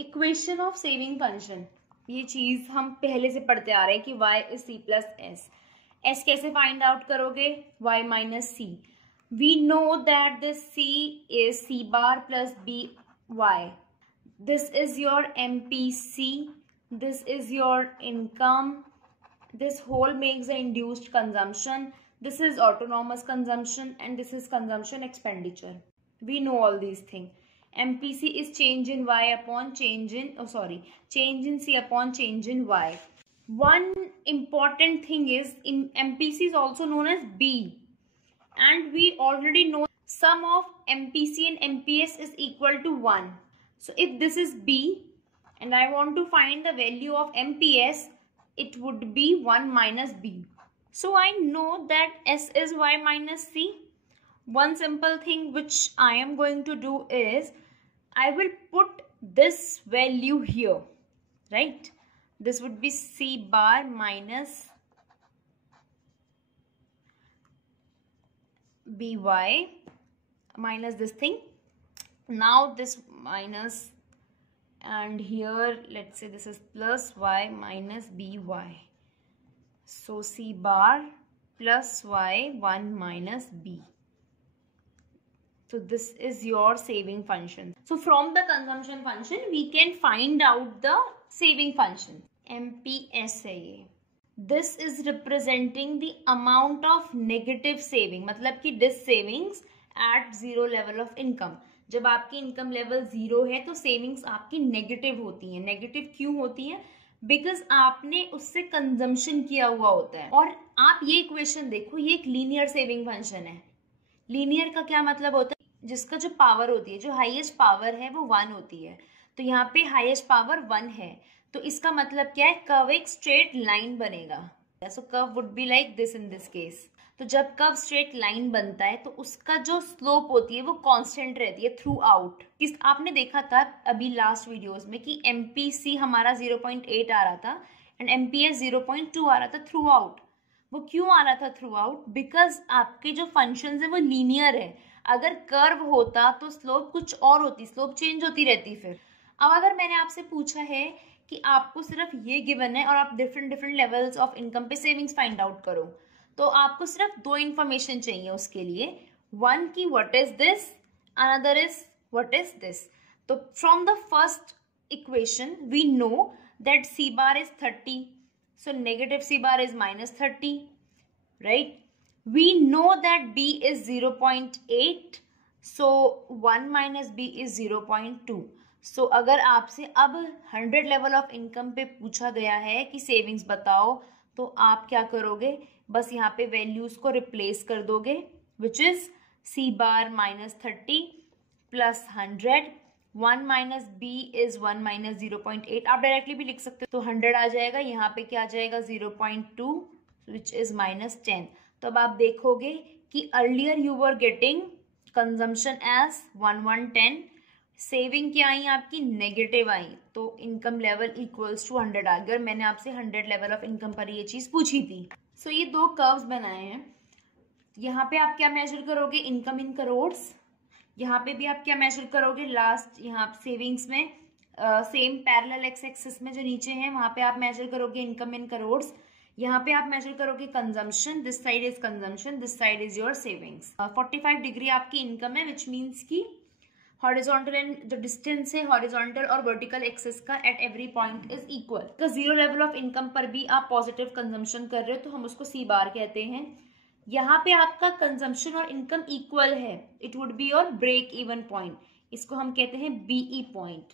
Equation of saving function, ये चीज हम पहले से पढ़ते आ रहे हैं कि y is c plus S. S कैसे फाइंड आउट करोगे? y minus C. We know that this c is c bar plus B Y. This is your MPC, this is your income, this whole makes the induced consumption, this is autonomous consumption, and this is consumption expenditure. We know all these things. MPC is change in y upon change in change in c upon change in y. One important thing is in MPC is also known as B, and we already know sum of MPC and MPS is equal to 1. So if this is B and I want to find the value of MPS, it would be 1 minus B. So I know that S is y minus C. One simple thing which I am going to do is I will put this value here, right? This would be C bar minus BY minus this thing. Now this minus, and here let's say this is plus y minus by. So c bar plus y 1 minus b. So this is your saving function. So from the consumption function we can find out the saving function. MPS है ये. This is representing the amount of negative saving, मतलब कि this savings at zero level of income. जब आपकी income level 0 है तो savings आपकी negative होती है. नेगेटिव क्यों होती है? बिकॉज आपने उससे कंजम्पशन किया हुआ होता है. और आप ये इक्वेशन देखो, ये एक लीनियर सेविंग फंक्शन है. लीनियर का क्या मतलब होता है? जिसका जो पावर होती है, जो हाईएस्ट पावर है वो 1 होती है. तो यहाँ पे हाईएस्ट पावर 1 है, तो इसका मतलब क्या है? कर्व एक स्ट्रेट लाइन बनेगा. So curve would be like this in this case. तो जब कर्व स्ट्रेट लाइन बनता है तो उसका जो स्लोप होती है वो कांस्टेंट रहती है थ्रू आउट. आपने देखा था अभी लास्ट वीडियोस में कि MPC हमारा 0.8 आ रहा था एंड MPS 0.2 आ रहा था थ्रू आउट. वो क्यों आ रहा था थ्रू आउट? बिकॉज आपके जो फंक्शंस है वो लीनियर है. अगर कर्व होता तो स्लोप कुछ और होती, स्लोप चेंज होती रहती. फिर अब अगर मैंने आपसे पूछा है कि आपको सिर्फ ये गिवन है और आप डिफरेंट लेवल्स ऑफ इनकम पे सेविंग्स फाइंड आउट करो, तो आपको सिर्फ 2 इंफॉर्मेशन चाहिए उसके लिए. वन की what is this, another is what is this. तो from the first equation we know that c bar is 30, so negative c bar is minus 30, right? We know that b is 0.8, so 1 minus b is 0.2. So अगर आपसे अब 100 level of income पे पूछा गया है कि savings बताओ, तो आप क्या करोगे? बस यहाँ पे वैल्यूज को रिप्लेस कर दोगे, which is c bar minus 30 plus 100. 1 minus b is 1 minus 0.8. आप डायरेक्टली भी लिख सकते हो. तो 100 आ जाएगा, यहाँ पे क्या आ जाएगा? 0.2 विच इज माइनस 10. तो अब आप देखोगे कि earlier you were getting consumption as 1110, saving क्या आई आपकी? नेगेटिव आई. तो इनकम लेवल इक्वल्स टू 100 आ गया. और मैंने आपसे 100 लेवल ऑफ इनकम पर ये चीज पूछी थी. सो ये 2 कर्व्स बनाए हैं. यहाँ पे आप क्या मेजर करोगे? Income in crores. यहाँ पे भी आप क्या मेजर करोगे? लास्ट यहाँ सेविंग्स में सेम पैरेलल एक्स एक्सिस में जो नीचे है वहां पे आप मेजर करोगे इनकम इन करोड्स. यहाँ पे आप मेजर करोगे consumption. This side is consumption, this side is your savings. 45 degree आपकी इनकम है, विच मीन्स की हॉरिजॉन्टल एंड जो डिस्टेंस है हॉरिजॉन्टल और वर्टिकल एक्सिस का at every point is equal. तो 0 लेवल ऑफ इनकम पर भी आप पॉजिटिव कंजम्पशन कर रहे हो, तो हम उसको c बार कहते हैं. यहाँ पे आपका कंजम्पशन और इनकम इक्वल है, it would be your break even point. इसको हम कहते हैं BE पॉइंट.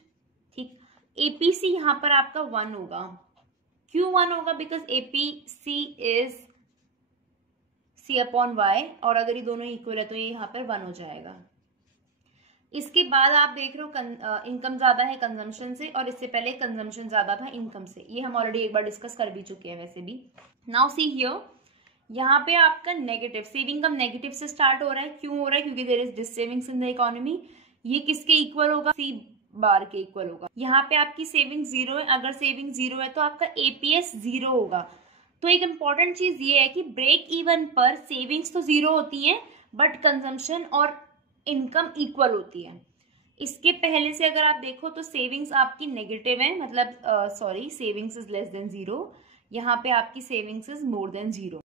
ठीक. APC यहाँ पर आपका 1 होगा. क्यों 1 होगा? Because APC is c upon y, और अगर ये दोनों इक्वल है तो ये यहाँ पर 1 हो जाएगा. इसके बाद आप देख रहे हो इनकम ज्यादा है कंजम्पशन से, और इससे पहले कंजम्पशन ज्यादा था इनकम से. ये हम ऑलरेडी एक बार डिस्कस कर भी चुके हैं वैसे भी. नाउ सी हियर, यहाँ पे आपका नेगेटिव सेविंग कम नेगेटिव से स्टार्ट हो रहा है. क्यों हो रहा है? क्योंकि there is dissavings in the economy. ये किसके इक्वल होगा? c बार के इक्वल होगा. यहाँ पे आपकी सेविंग 0 है. अगर सेविंग 0 है तो आपका APS 0 होगा. तो एक इंपॉर्टेंट चीज ये है कि ब्रेक इवन पर सेविंग्स तो 0 होती है, बट कंजम्पशन और इनकम इक्वल होती है. इसके पहले से अगर आप देखो तो सेविंग्स आपकी नेगेटिव है, मतलब sorry savings is less than 0, यहाँ पे आपकी सेविंग्स इज मोर देन 0।